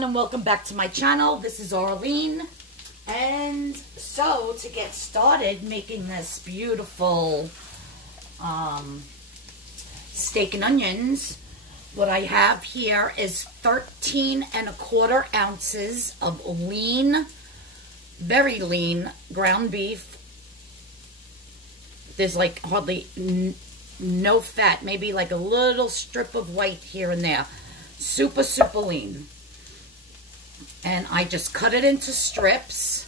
everyone, and welcome back to my channel. This is Arlene. And so to get started making this beautiful steak and onions, what I have here is 13¼ ounces of lean, very lean ground beef. There's like hardly no fat, maybe like a little strip of white here and there. Super, super lean. And I just cut it into strips.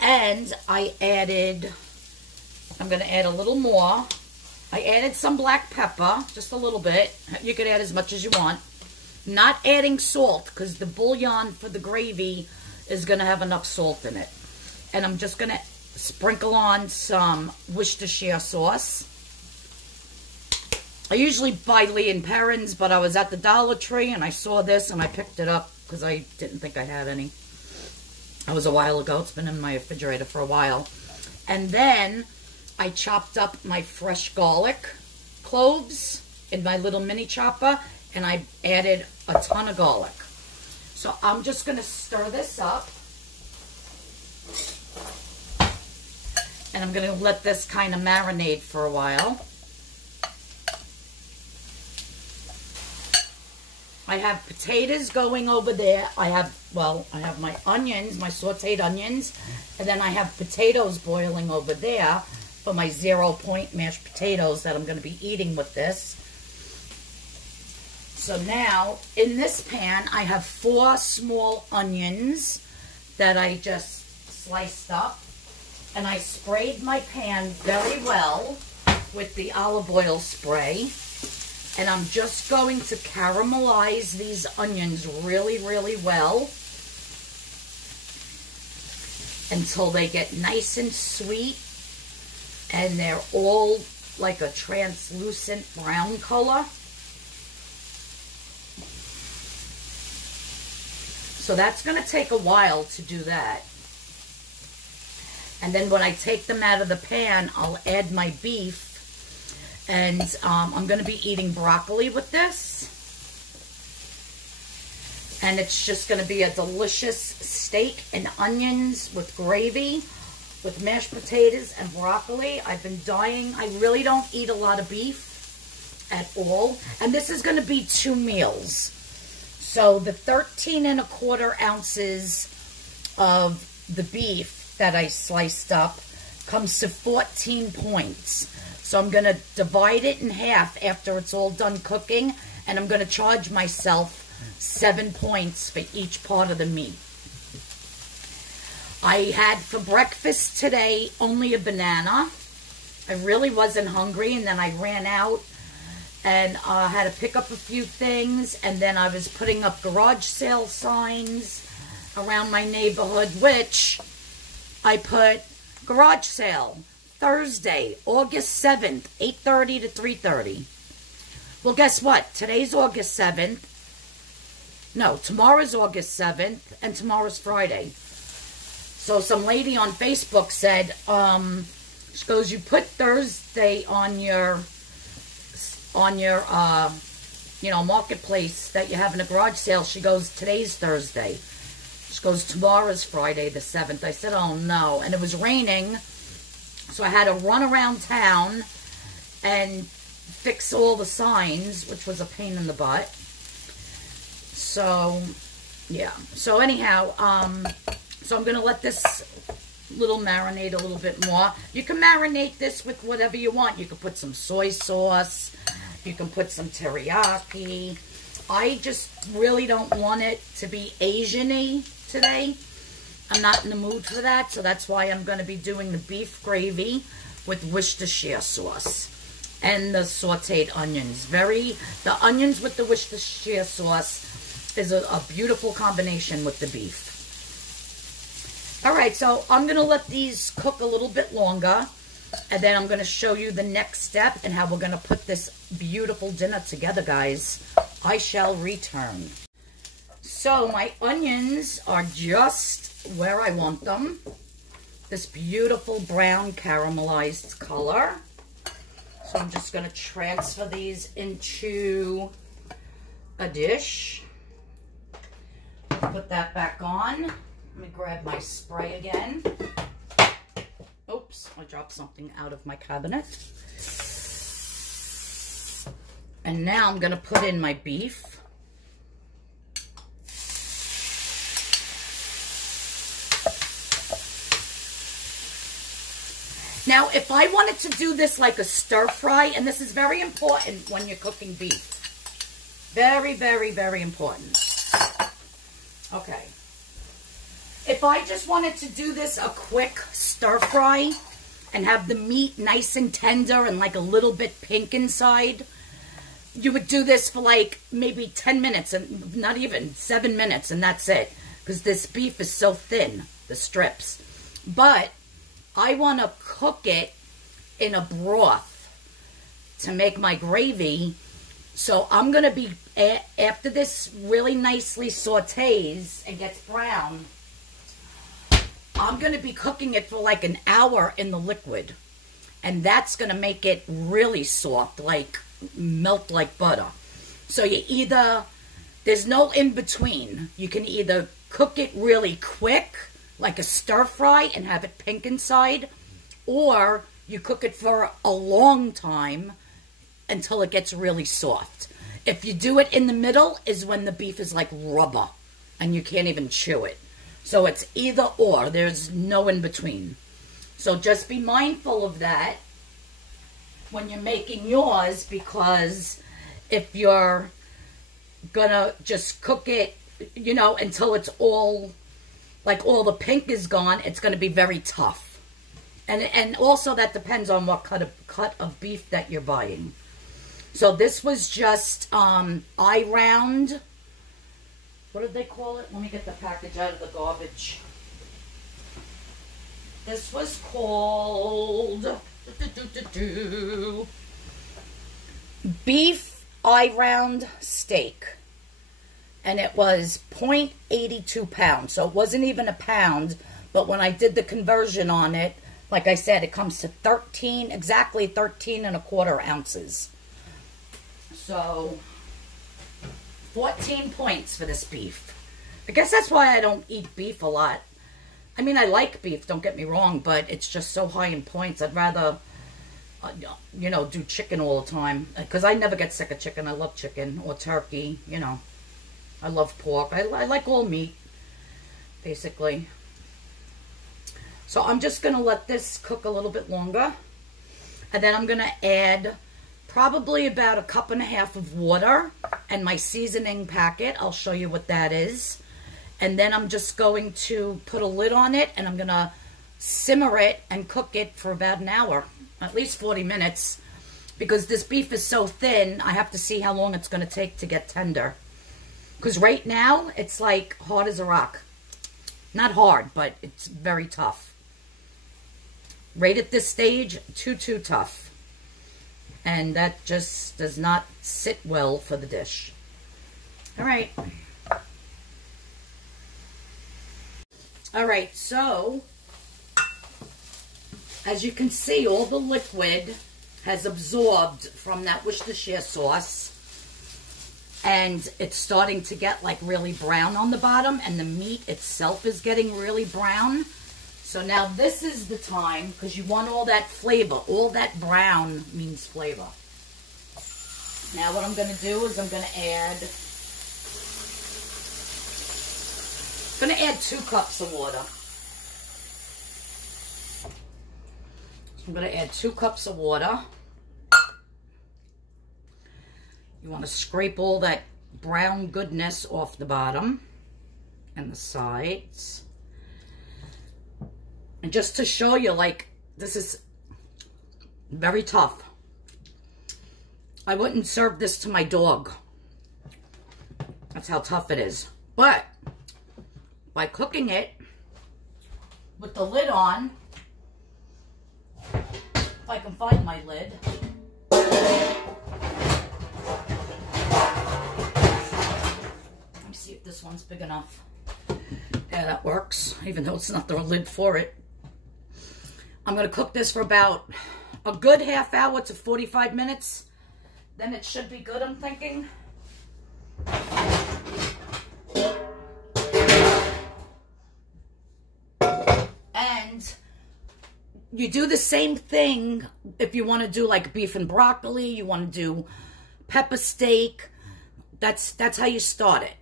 And I added, I'm going to add a little more. I added some black pepper, just a little bit. You could add as much as you want. Not adding salt, because the bouillon for the gravy is going to have enough salt in it. And I'm just going to sprinkle on some Worcestershire sauce. I usually buy Lee & Perrins, but I was at the Dollar Tree and I saw this and I picked it up because I didn't think I had any. That was a while ago. It's been in my refrigerator for a while. And then I chopped up my fresh garlic cloves in my little mini chopper, and I added a ton of garlic. So I'm just going to stir this up. And I'm going to let this kind of marinate for a while. I have potatoes going over there. I have my onions, my sauteed onions, and then I have potatoes boiling over there for my 0-point mashed potatoes that I'm going to be eating with this. So now, in this pan, I have 4 small onions that I just sliced up, and I sprayed my pan very well with the olive oil spray. And I'm just going to caramelize these onions really, really well until they get nice and sweet and they're all like a translucent brown color. So that's going to take a while to do that. And then when I take them out of the pan, I'll add my beef. And I'm going to be eating broccoli with this. And it's just going to be a delicious steak and onions with gravy, with mashed potatoes and broccoli. I've been dying. I really don't eat a lot of beef at all. And this is going to be 2 meals. So the 13¼ ounces of the beef that I sliced up comes to 14 points. So I'm going to divide it in half after it's all done cooking, and I'm going to charge myself 7 points for each part of the meat. I had for breakfast today only a banana. I really wasn't hungry, and then I ran out and had to pick up a few things, and then I was putting up garage sale signs around my neighborhood, which I put garage sale Thursday, August 7th, 8:30 to 3:30. Well, guess what? Today's August 7th. No, tomorrow's August 7th, and tomorrow's Friday. So some lady on Facebook said, she goes, you put Thursday on your marketplace that you have in a garage sale. She goes, today's Thursday. She goes, tomorrow's Friday the 7th. I said, oh no. And it was raining. So I had to run around town and fix all the signs, which was a pain in the butt. So, yeah. So anyhow, so I'm going to let this little marinate a little bit more. You can marinate this with whatever you want. You can put some soy sauce. You can put some teriyaki. I just really don't want it to be Asian-y today. I'm not in the mood for that, so that's why I'm going to be doing the beef gravy with Worcestershire sauce and the sauteed onions. The onions with the Worcestershire sauce is a beautiful combination with the beef. All right, so I'm going to let these cook a little bit longer, and then I'm going to show you the next step and how we're going to put this beautiful dinner together, guys. I shall return. So my onions are just where I want them. This beautiful brown caramelized color. So I'm just going to transfer these into a dish. Put that back on. Let me grab my spray again. Oops, I dropped something out of my cabinet. And now I'm going to put in my beef. Now, if I wanted to do this like a stir fry, and this is very important when you're cooking beef. Very, very, very important. Okay. If I just wanted to do this a quick stir fry and have the meat nice and tender and like a little bit pink inside, you would do this for like maybe 10 minutes and not even 7 minutes, and that's it. Because this beef is so thin, the strips. But I want to cook it in a broth to make my gravy. So I'm going to be, after this really nicely sautés and gets brown, I'm going to be cooking it for like an hour in the liquid. And that's going to make it really soft, like melt like butter. So you either, there's no in between. You can either cook it really quick, like a stir fry, and have it pink inside, or you cook it for a long time until it gets really soft. If you do it in the middle is when the beef is like rubber and you can't even chew it. So it's either or. There's no in between. So just be mindful of that when you're making yours, because if you're gonna just cook it, you know, until it's all, like all the pink is gone, it's going to be very tough. And also that depends on what cut of beef that you're buying. So this was just eye round. What did they call it? Let me get the package out of the garbage. This was called beef eye round steak. And it was 0.82 pounds. So it wasn't even a pound. But when I did the conversion on it, like I said, it comes to exactly 13 1/4 ounces. So 14 points for this beef. I guess that's why I don't eat beef a lot. I mean, I like beef, don't get me wrong, but it's just so high in points. I'd rather, you know, do chicken all the time. Because I never get sick of chicken. I love chicken or turkey, you know. I love pork. I like all meat, basically. So I'm just going to let this cook a little bit longer. And then I'm going to add probably about 1.5 cups of water and my seasoning packet. I'll show you what that is. And then I'm just going to put a lid on it, and I'm going to simmer it and cook it for about an hour, at least 40 minutes. Because this beef is so thin, I have to see how long it's going to take to get tender. Because right now, it's like hard as a rock. Not hard, but it's very tough. Right at this stage, too tough. And that just does not sit well for the dish. All right. All right, so as you can see, all the liquid has absorbed from that Worcestershire sauce. And it's starting to get like really brown on the bottom, and the meat itself is getting really brown. So now this is the time, because you want all that flavor. All that brown means flavor. Now what I'm going to do is I'm going to add 2 cups of water. So I'm going to add 2 cups of water. You want to scrape all that brown goodness off the bottom and the sides. And just to show you, like, this is very tough. I wouldn't serve this to my dog. That's how tough it is. But by cooking it with the lid on, if I can find my lid. See if this one's big enough. Yeah, that works, even though it's not the lid for it. I'm going to cook this for about a good half hour to 45 minutes. Then it should be good, I'm thinking. you do the same thing if you want to do like beef and broccoli, you want to do pepper steak. That's how you start it.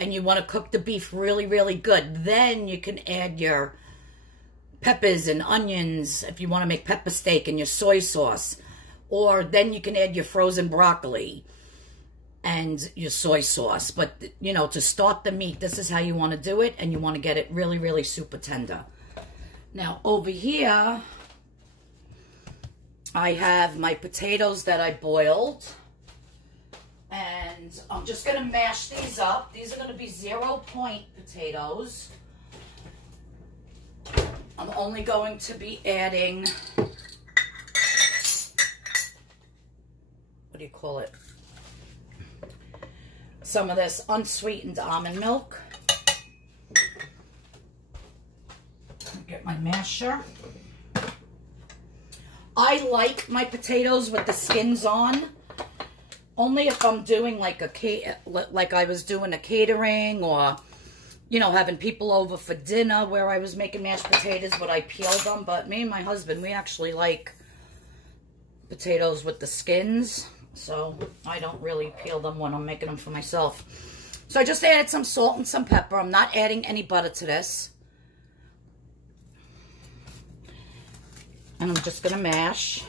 And you want to cook the beef really, really good. Then you can add your peppers and onions if you want to make pepper steak and your soy sauce. Or then you can add your frozen broccoli and your soy sauce. But, you know, to start the meat, this is how you want to do it. And you want to get it really, really super tender. Now, over here, I have my potatoes that I boiled. And I'm just going to mash these up. These are going to be 0-point potatoes. I'm only going to be adding, what do you call it? Some of this unsweetened almond milk. Get my masher. I like my potatoes with the skins on. Only if I'm doing like I was doing a catering, or, you know, having people over for dinner where I was making mashed potatoes, but I peeled them. But me and my husband, we actually like potatoes with the skins. So I don't really peel them when I'm making them for myself. So I just added some salt and some pepper. I'm not adding any butter to this. And I'm just going to mash.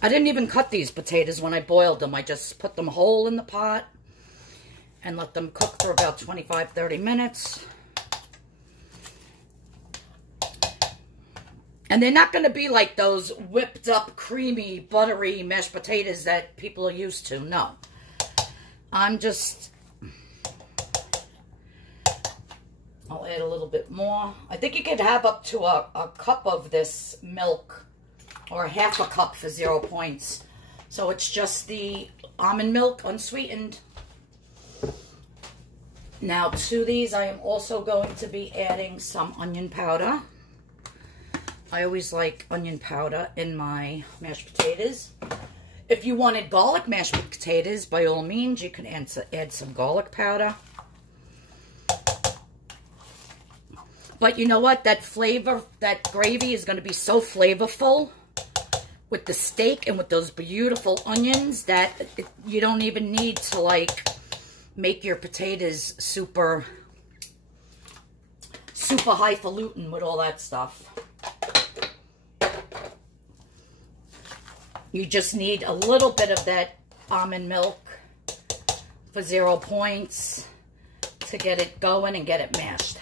I didn't even cut these potatoes when I boiled them. I just put them whole in the pot and let them cook for about 25-30 minutes. And they're not going to be like those whipped up, creamy, buttery mashed potatoes that people are used to. No. I'll add a little bit more. I think you could have up to a cup of this milk, or half a cup for 0 points. So it's just the almond milk, unsweetened. Now to these, I am also going to be adding some onion powder. I always like onion powder in my mashed potatoes. If you wanted garlic mashed potatoes, by all means, you can add some garlic powder. But you know what? That flavor, that gravy is going to be so flavorful with the steak and with those beautiful onions that you don't even need to, like, make your potatoes super highfalutin with all that stuff. You just need a little bit of that almond milk for 0 points to get it going and get it mashed.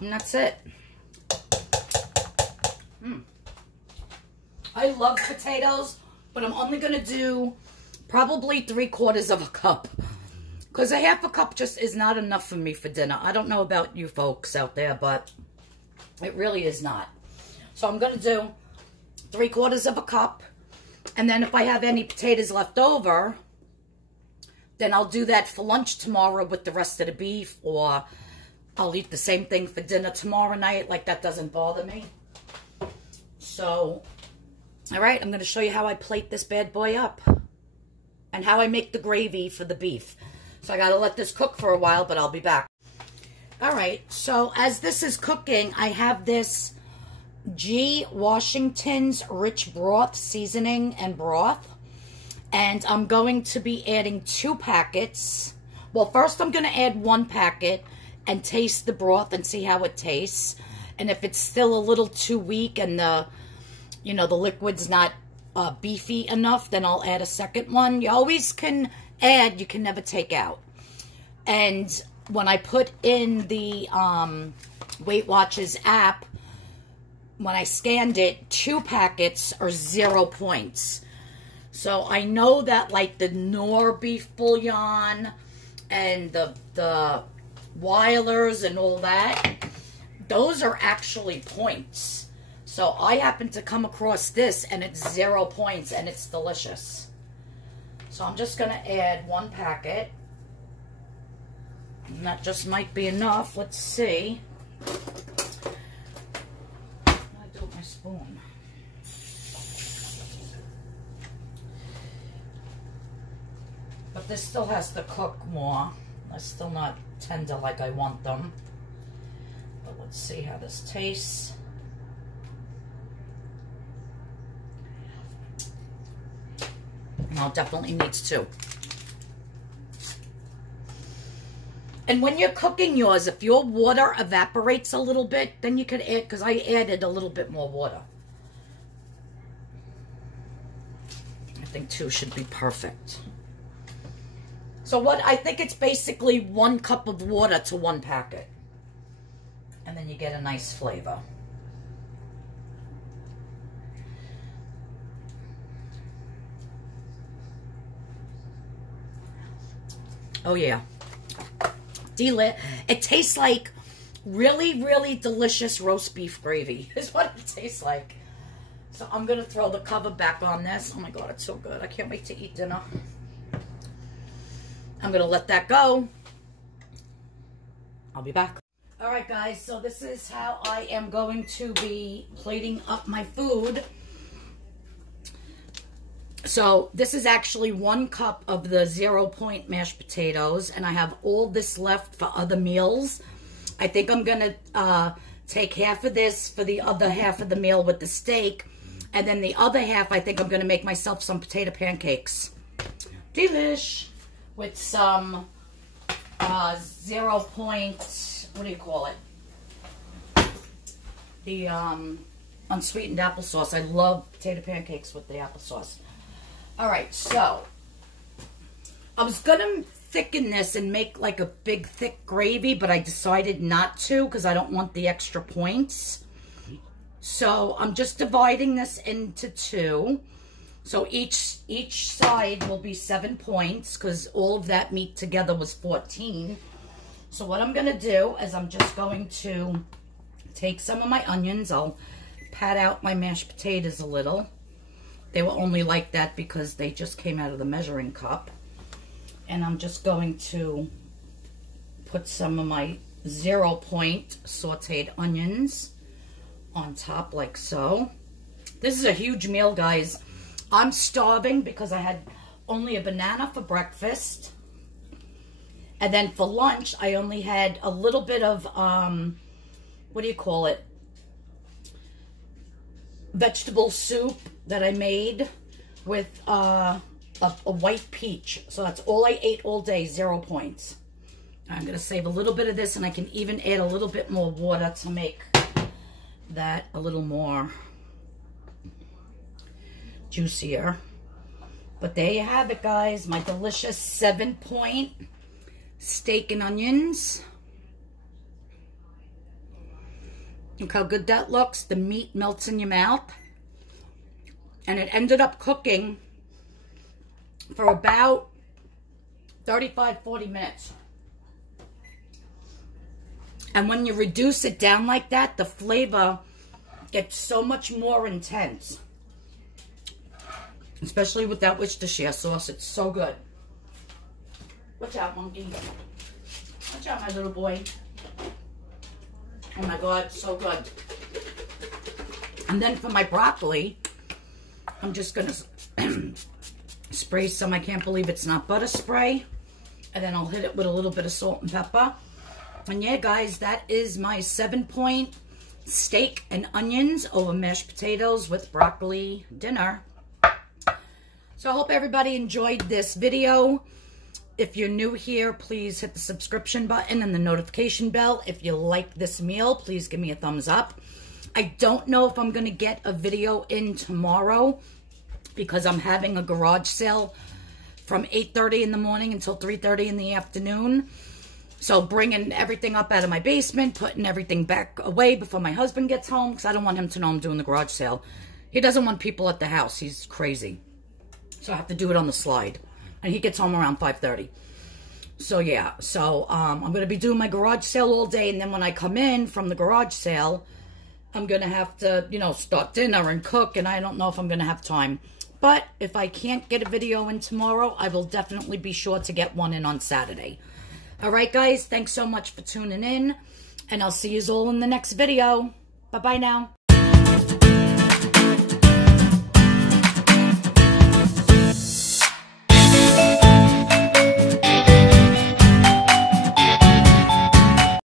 And that's it. I love potatoes, but I'm only going to do probably 3/4 of a cup. Because a half a cup just is not enough for me for dinner. I don't know about you folks out there, but it really is not. So I'm going to do 3/4 of a cup. And then if I have any potatoes left over, then I'll do that for lunch tomorrow with the rest of the beef. Or I'll eat the same thing for dinner tomorrow night. Like, that doesn't bother me. So, all right, I'm going to show you how I plate this bad boy up. And how I make the gravy for the beef. So I got to let this cook for a while, but I'll be back. All right, so as this is cooking, I have this G. Washington's Rich Broth Seasoning and Broth. And I'm going to be adding 2 packets. Well, first I'm going to add 1 packet and taste the broth and see how it tastes. And if it's still a little too weak and the liquid's not beefy enough, then I'll add a second one. You always can add, you can never take out. And when I put in the Weight Watchers app, when I scanned it, 2 packets are 0 points. So I know that, like, the Knorr beef bouillon and the Weilers and all that, those are actually points. So I happen to come across this, and it's 0 points, and it's delicious. So I'm just going to add 1 packet. And that just might be enough. Let's see. What do I do with my spoon? But this still has to cook more. They're still not tender like I want them. But let's see how this tastes. No, it definitely needs two. And when you're cooking yours, if your water evaporates a little bit, then you could add, because I added a little bit more water. I think two should be perfect. So what, I think it's basically 1 cup of water to 1 packet. And then you get a nice flavor. Oh yeah. It tastes like really, really delicious roast beef gravy is what it tastes like. So I'm going to throw the cover back on this. Oh my God, it's so good. I can't wait to eat dinner. I'm going to let that go. I'll be back. All right, guys. So this is how I am going to be plating up my food. So this is actually 1 cup of the 0 point mashed potatoes, and I have all this left for other meals. I think I'm going to take half of this for the other half of the meal with the steak, and then the other half I think I'm going to make myself some potato pancakes. Delish! With some 0 point, what do you call it? The unsweetened applesauce. I love potato pancakes with the applesauce. All right, so I was going to thicken this and make like a big thick gravy, but I decided not to because I don't want the extra points. So I'm just dividing this into 2. So each side will be 7 points because all of that meat together was 14. So what I'm going to do is I'm just going to take some of my onions. I'll pat out my mashed potatoes a little. They were only like that because they just came out of the measuring cup. And I'm just going to put some of my 0 point sauteed onions on top like so. This is a huge meal, guys. I'm starving because I had only a banana for breakfast. And then for lunch, I only had a little bit of, what do you call it? Vegetable soup that I made with a white peach. So that's all I ate all day, 0 points. I'm going to save a little bit of this, and I can even add a little bit more water to make that a little more juicier. But there you have it, guys. My delicious 7 point steak and onions. Look how good that looks. The meat melts in your mouth. And it ended up cooking for about 35-40 minutes. And when you reduce it down like that, the flavor gets so much more intense. Especially with that Worcestershire sauce. It's so good. Watch out, monkey. Watch out, my little boy. Oh my God, so good. And then for my broccoli, I'm just going to spray some, I can't believe it's not butter spray. And then I'll hit it with a little bit of salt and pepper. And yeah, guys, that is my 7 point steak and onions over mashed potatoes with broccoli dinner. So I hope everybody enjoyed this video. If you're new here, please hit the subscription button and the notification bell. If you like this meal, please give me a thumbs up. I don't know if I'm going to get a video in tomorrow because I'm having a garage sale from 8:30 in the morning until 3:30 in the afternoon. So bringing everything up out of my basement, putting everything back away before my husband gets home because I don't want him to know I'm doing the garage sale. He doesn't want people at the house. He's crazy. So I have to do it on the slide. And he gets home around 5:30. So yeah, so I'm going to be doing my garage sale all day. And then when I come in from the garage sale, I'm going to have to, you know, start dinner and cook. And I don't know if I'm going to have time. But if I can't get a video in tomorrow, I will definitely be sure to get one in on Saturday. All right, guys, thanks so much for tuning in. And I'll see you all in the next video. Bye-bye now.